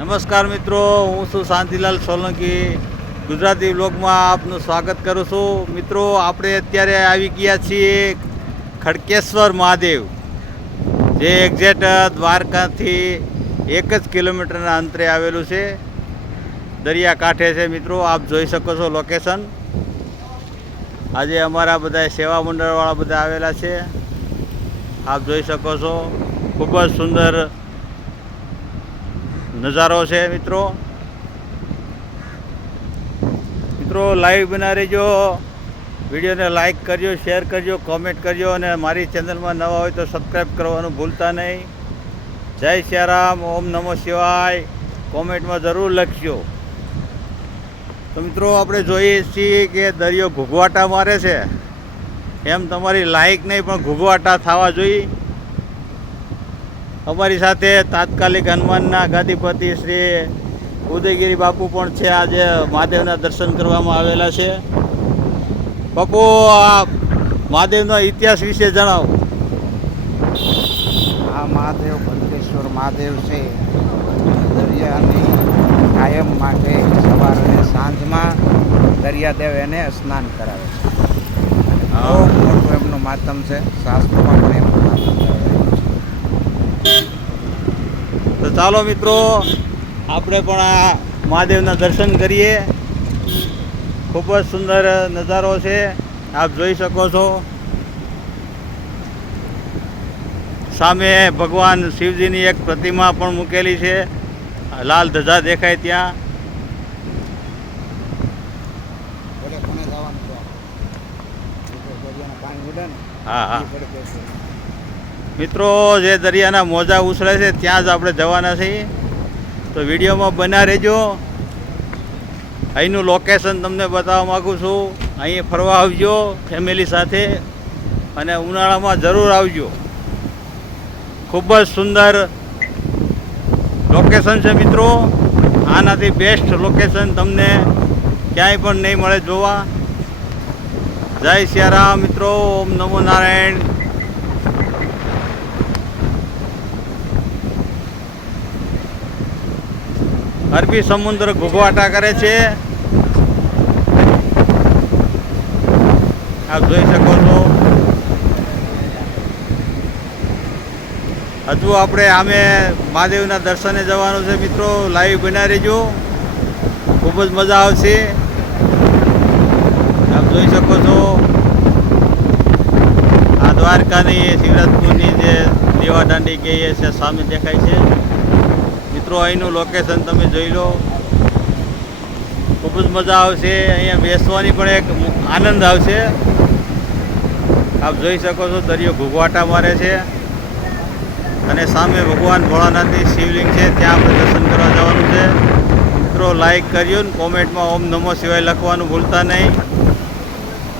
નમસ્કાર મિત્રો, હું છું શાંતિલાલ સોલંકી. ગુજરાતી બ્લોગમાં આપનું સ્વાગત કરું છું. મિત્રો, આપણે અત્યારે આવી ગયા છીએ ખડકેશ્વર મહાદેવ. જે એક્ઝેક્ટ દ્વારકાથી એક જ કિલોમીટરના અંતરે આવેલું છે. દરિયા કાંઠે છે મિત્રો, આપ જોઈ શકો છો લોકેશન આજે અમારા બધા સેવા મંડળવાળા બધા આવેલા છે. આપ જોઈ શકો છો. ખૂબ જ સુંદર નજારો છે મિત્રો. મિત્રો લાઈવ બના રહેજો. વિડીયોને લાઈક કરજો શેર કરજો કોમેન્ટ કરજો અને મારી ચેનલમાં નવા હોય તો સબસ્ક્રાઈબ કરવાનું ભૂલતા નહીં. જય શ્યારામ ઓમ નમો શિવાય. કોમેન્ટમાં જરૂર લખજો. તો મિત્રો, આપણે જોઈએ છીએ કે દરિયો ઘૂઘવાટા મારે છે. એમ તમારી લાઈક નહીં, પણ ઘૂઘવાટા થવા જોઈએ. અમારી સાથે તાત્કાલિક હનુમાનના ગાદીપતિ શ્રી ઉદયગીરી બાપુ પણ છે. આજે મહાદેવના દર્શન કરવામાં આવેલા છે. બાપુ આ મહાદેવનો ઇતિહાસ વિશે જણાવો. આ મહાદેવ ભદ્રેશ્વર મહાદેવ છે. દરિયાની કાયમ માટે સવાર અને સાંજમાં દરિયાદેવ એને સ્નાન કરાવે છે. બહુ મોટું એમનું માતમ છે. શાસ્ત્રોમાં પણ એમનું માતમ કરાવેલું છે તો ચાલો મિત્રો આપણે પણ આ મહાદેવના દર્શન કરીએ. ખૂબ જ સુંદર નજારો છે આપ જોઈ શકો છો. સામે ભગવાન શિવજીની એક પ્રતિમા પણ મૂકેલી છે લાલ ધજા દેખાય ત્યાં. હા હા. મિત્રો, જે દરિયાના મોજા ઉછળે છે, ત્યાં જ આપણે જવાના છીએ. તો વિડીયોમાં બના રહેજો. અહીંનું લોકેશન તમને બતાવવા માગું છું. અહીં ફરવા આવજો ફેમિલી સાથે. અને ઉનાળામાં જરૂર આવજો. ખૂબ જ સુંદર લોકેશન છે મિત્રો. આનાથી બેસ્ટ લોકેશન તમને ક્યાંય પણ નહીં મળે જોવા. જય સિયારામ મિત્રો, ઓમ નમો નારાયણ. અરબી સમુદ્ર ઘૂઘવાટા કરે છે. આપ જોઈ શકો છો. હજુ આપણે આમે મહાદેવના દર્શને જવાનું છે મિત્રો. લાઈવ બના રહેજો. ખૂબ જ મજા આવશે. આપ જોઈ શકો છો. આ દ્વારકાની શિવરાજપુરની જે દેવાદાંડી કહીએ છે, સામે દેખાય છે. મિત્રો, અહીંનું લોકેશન તમે જોઈ લો. ખૂબ જ મજા આવશે. અહીંયા બેસવાની પણ એક આનંદ આવશે. આપ જોઈ શકો છો, દરિયો ઘૂઘવાટા મારે છે. અને સામે ભગવાન ભોળાનાથની શિવલિંગ છે. ત્યાં આપણે દર્શન કરવા જવાનું છે. મિત્રો લાઈક કર્યો ને કોમેન્ટમાં ઓમ નમો શિવાય લખવાનું ભૂલતા નહીં.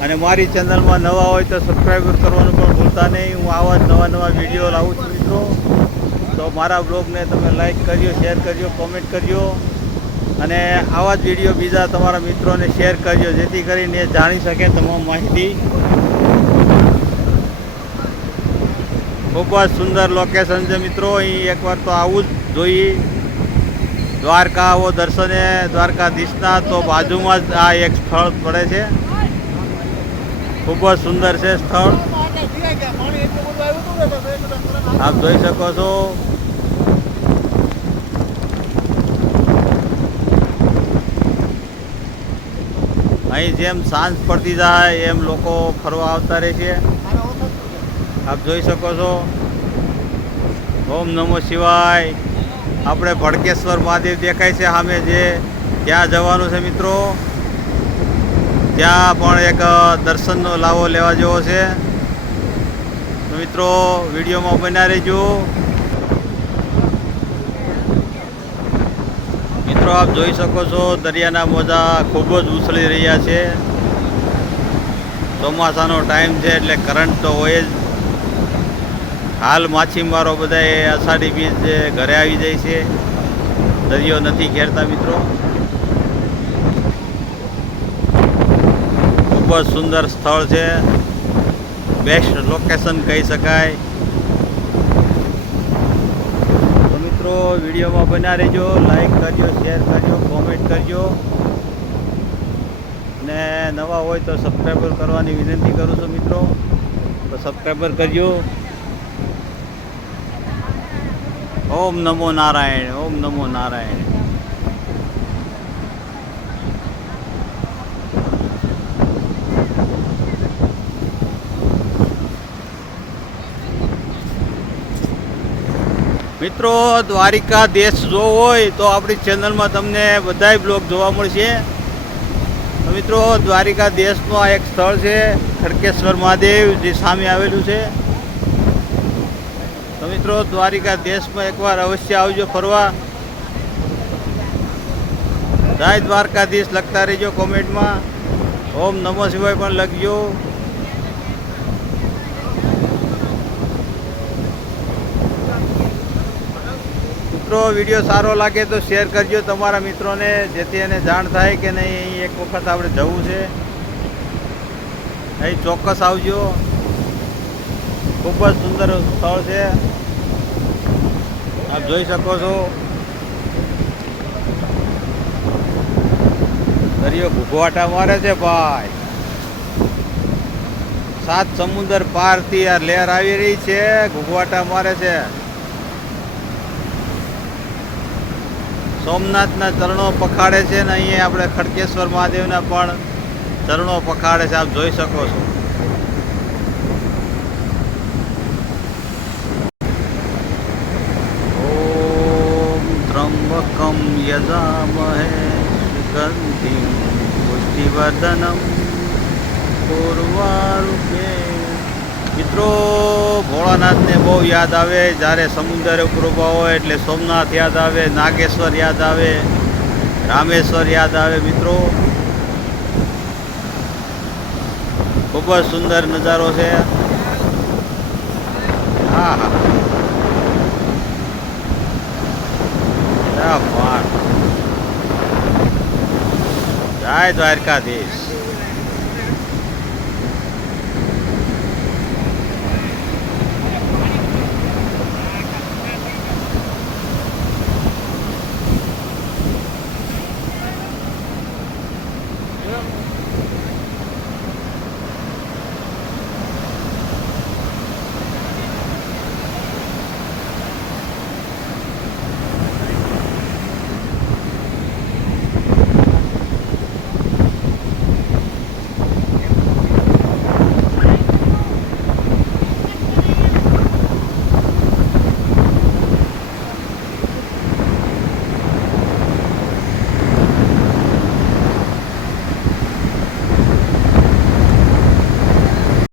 અને મારી ચેનલમાં નવા હોય તો સબસ્ક્રાઈબ કરવાનું પણ ભૂલતા નહીં. હું આવા જ નવા નવા વીડિયો લાવું છું, મિત્રો. તો મારા બ્લોગને તમે લાઈક કરજો, શેર કરજો, કોમેન્ટ કરજો. અને આવા જ વીડિયો બીજા તમારા મિત્રોને શેર કરજો, જેથી કરીને જાણી શકે તમામ માહિતી. ખૂબ જ સુંદર લોકેશન છે મિત્રો. અહીં એકવાર તો આવું જ જોઈએ. દ્વારકા આવો દર્શને, દ્વારકાધીશના તો બાજુમાં જ આ એક સ્થળ પડે છે. ખૂબ જ સુંદર છે સ્થળ. આપ જોઈ શકો છો. અહીં જેમ સાંજ પડતી જાય, એમ લોકો ફરવા આવતા રહે છે. આપ જોઈ શકો છો. ઓમ નમો શિવાય. આપણે ભડકેશ્વર મહાદેવ દેખાય છે સામે જે ત્યાં જવાનું છે મિત્રો. ત્યાં પણ એક દર્શનનો લાવો લેવા જેવો છે. મિત્રો, વિડીયોમાં બન્યા રહેજો. મિત્રો, આપ જોઈ શકો છો, દરિયાના મોજા ખૂબ જ ઉછળી રહ્યા છે. ચોમાસાનો ટાઈમ છે એટલે કરંટ તો હોય જ. હાલ માછીમારો બધા એ અષાઢી બીજ ઘરે આવી જાય છે. દરિયો નથી ઘેરતા મિત્રો. ખૂબ જ સુંદર સ્થળ છે. બેસ્ટ લોકેશન કહી શકાય તો મિત્રો વિડીયોમાં બના રહેજો લાઈક કરજો શેર કરજો કોમેન્ટ કરજો. ને નવા હોય તો સબસ્ક્રાઈબર કરવાની વિનંતી કરું છું મિત્રો. તો સબસ્ક્રાઈબર કરજો. ઓમ નમો નારાયણ, ઓમ નમો નારાયણ. મિત્રો, દ્વારિકા દેશ જો હોય તો આપણી ચેનલમાં તમને બધાય બ્લોગ જોવા મળશે. તો મિત્રો, દ્વારિકા દેશનું આ એક સ્થળ છે, ખડકેશ્વર મહાદેવ, જે સામે આવેલું છે. તો મિત્રો, દ્વારિકા દેશમાં એકવાર અવશ્ય આવજો ફરવા. જય દ્વારકાધીશ, લખતા રહેજો કોમેન્ટમાં ઓમ નમો શિવાય પણ લખજો. મિત્રો, વીડિયો સારો લાગે તો શેર કરજો તમારા મિત્રોને, જેથી એને જાણ થાય કે નહીં, અહીં એક વખત આપણે જવું છે. અહીં ચોક્કસ આવજો. ખૂબ જ સુંદર સ્થળ છે. આપ જોઈ શકો છો. દરિયો ભૂગવાટા મારે છે ભાઈ. સાત સમુદ્ર પારથી આ લહેર આવી રહી છે. ઘૂઘવાટા મારે છે. સોમનાથના ચરણો પખાડે છે ને અહીંયા આપણે ખડકેશ્વર મહાદેવના પણ ચરણો પખાડે છે. આપ જોઈ શકો છો. ત્રંબકમ યજામહે સુગંધિમ પુષ્ટિવર્ધનમ. પૂર્વારૂપે મિત્રો ભોળાનાથને બહુ યાદ આવે, જ્યારે સમુદ્ર ઉપર ઊભા હોય એટલે સોમનાથ યાદ આવે, નાગેશ્વર યાદ આવે, રામેશ્વર યાદ આવે. મિત્રો, ખૂબ જ સુંદર નજારો છે. હા હા. જય દ્વારકાધીશ.